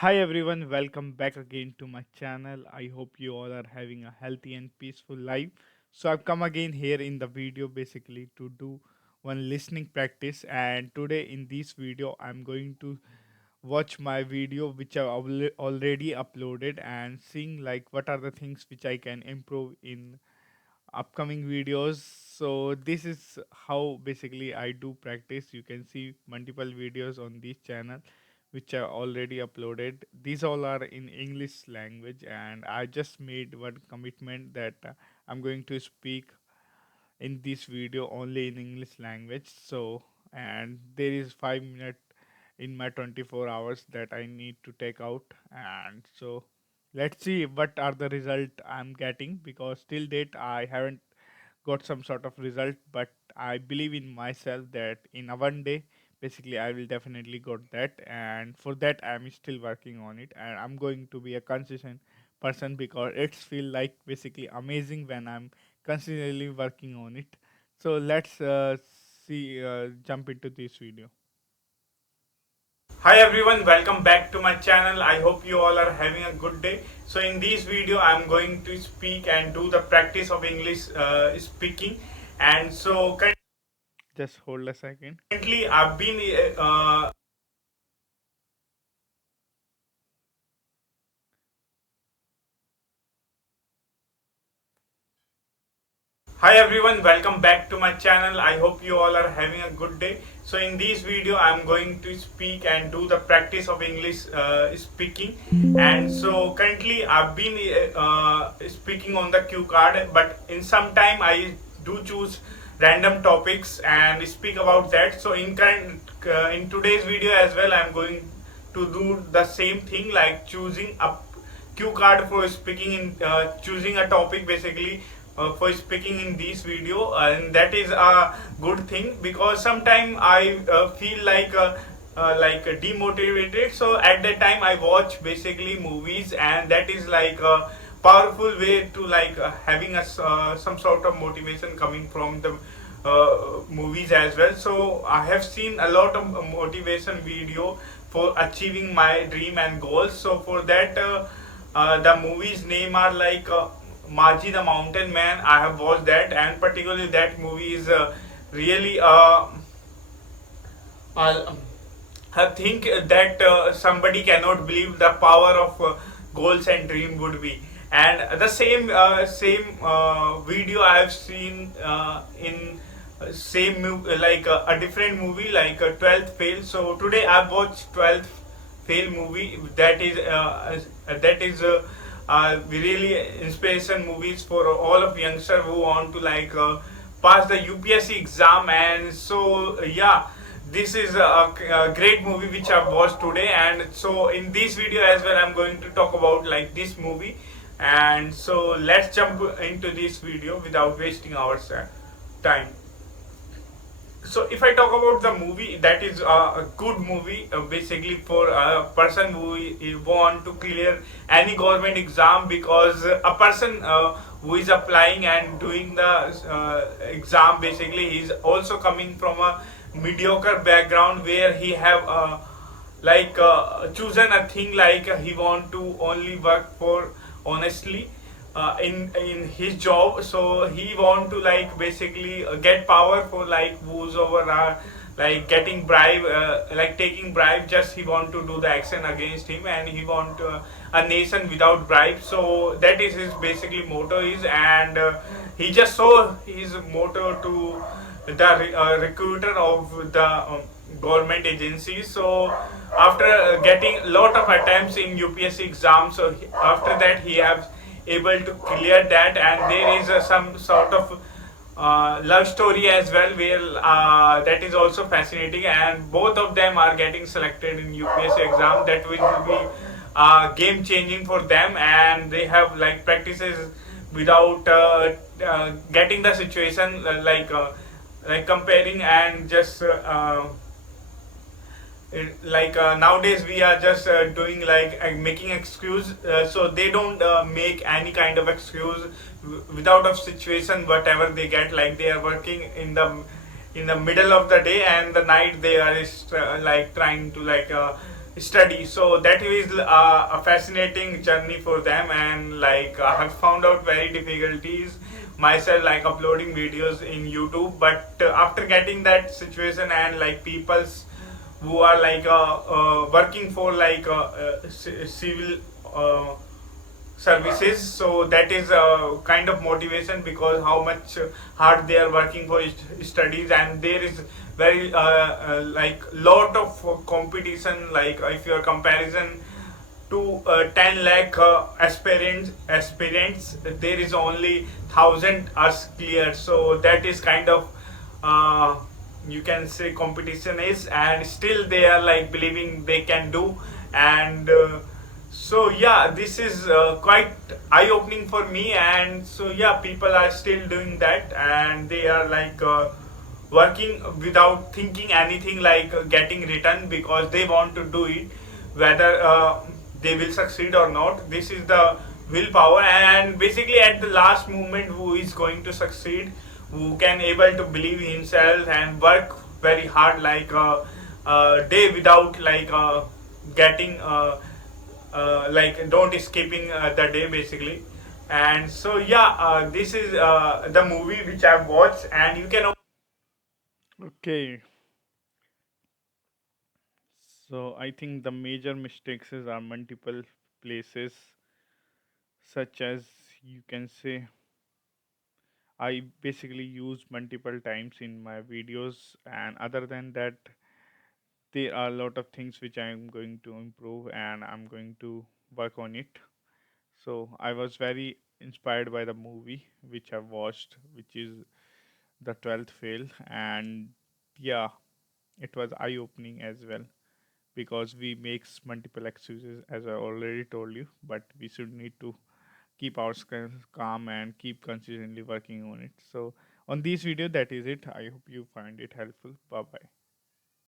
Hi everyone, welcome back again to my channel. I hope you all are having a healthy and peaceful life. So I've come again here in the video basically to do one listening practice, and today in this video I'm going to watch my video which I already uploaded and seeing like what are the things which I can improve in upcoming videos. So this is how basically I do practice. You can see multiple videos on this channel which are already uploaded. These all are in English language, and I just made one commitment that I'm going to speak in this video only in English language. So, and there is 5 minutes in my 24 hours that I need to take out, and so let's see what are the result I'm getting, because till date I haven't got some sort of result, but I believe in myself that in a one day basically I will definitely got that, and for that I'm still working on it, and I'm going to be a consistent person because it's feel like basically amazing when I'm consistently working on it. So let's see jump into this video. Hi everyone, welcome back to my channel. I hope you all are having a good day. So in this video I'm going to speak and do the practice of English speaking. And so just hold a second. Currently I've been Hi everyone, welcome back to my channel. I hope you all are having a good day. So in this video I'm going to speak and do the practice of English speaking. And so currently I've been speaking on the cue card, but in some time I do choose random topics and speak about that. So in today's video as well I'm going to do the same thing, like choosing a cue card for speaking in choosing a topic basically for speaking in this video, and that is a good thing because sometimes I feel like demotivated. So at that time I watch basically movies, and that is like a powerful way to having some sort of motivation coming from the movies as well. So I have seen a lot of motivation video for achieving my dream and goals. So for that the movies name are Maji the Mountain Man. I have watched that, and particularly that movie is really uh, I think that somebody cannot believe the power of goals and dream would be. And the same video I have seen in a different movie like 12th Fail. So today I've watched 12th Fail movie. That is really inspiration movies for all of youngsters who want to pass the UPSC exam. And so yeah, this is a great movie which I've watched today. And so in this video as well I'm going to talk about like this movie. And so let's jump into this video without wasting our time. So if I talk about the movie, that is a good movie basically for a person who want to clear any government exam, because a person who is applying and doing the exam basically is also coming from a mediocre background where he have chosen a thing like he want to only work for honestly in his job. So he want to basically get power for who's over getting bribe, taking bribe. Just he want to do the action against him, and he want a nation without bribe. So that is his basically motto is. And he just saw his motto to the recruiter of the government agencies. So after getting a lot of attempts in UPSC exam, so after that he have able to clear that. And there is some sort of love story as well, where that is also fascinating, and both of them are getting selected in UPSC exam. That will be game changing for them, and they have practices without getting the situation comparing and just nowadays we are just doing making excuse, so they don't make any kind of excuse without of situation whatever they get. Like they are working in the middle of the day, and the night they are trying to study. So that is a fascinating journey for them, and like I have found out very difficulties myself, like uploading videos in YouTube. But after getting that situation, and like people's who are like working for like civil uh, services, so that is a kind of motivation, because how much hard they are working for studies, and there is very like lot of competition, like if your comparison to 10 lakh aspirants, there is only 1,000 are clear. So that is kind of uh, you can say competition is, and still they are like believing they can do. And so yeah, this is quite eye opening for me. And so yeah, people are still doing that, and they are like working without thinking anything, like getting written, because they want to do it, whether they will succeed or not. This is the willpower, and basically at the last moment, who is going to succeed, who can able to believe in himself and work very hard, like day without like getting like don't escaping the day basically. And so yeah, this is the movie which I've watched, and you can. Okay, so I think the major mistakes is are multiple places, such as you can say I basically use multiple times in my videos, and other than that, there are a lot of things which I'm going to improve and I'm going to work on it. So I was very inspired by the movie which I watched, which is The 12th Fail, and yeah, it was eye opening as well, because we makes multiple excuses as I already told you, but we should need to keep ourselves calm and keep consistently working on it. So on this video, that is it. I hope you find it helpful. Bye bye.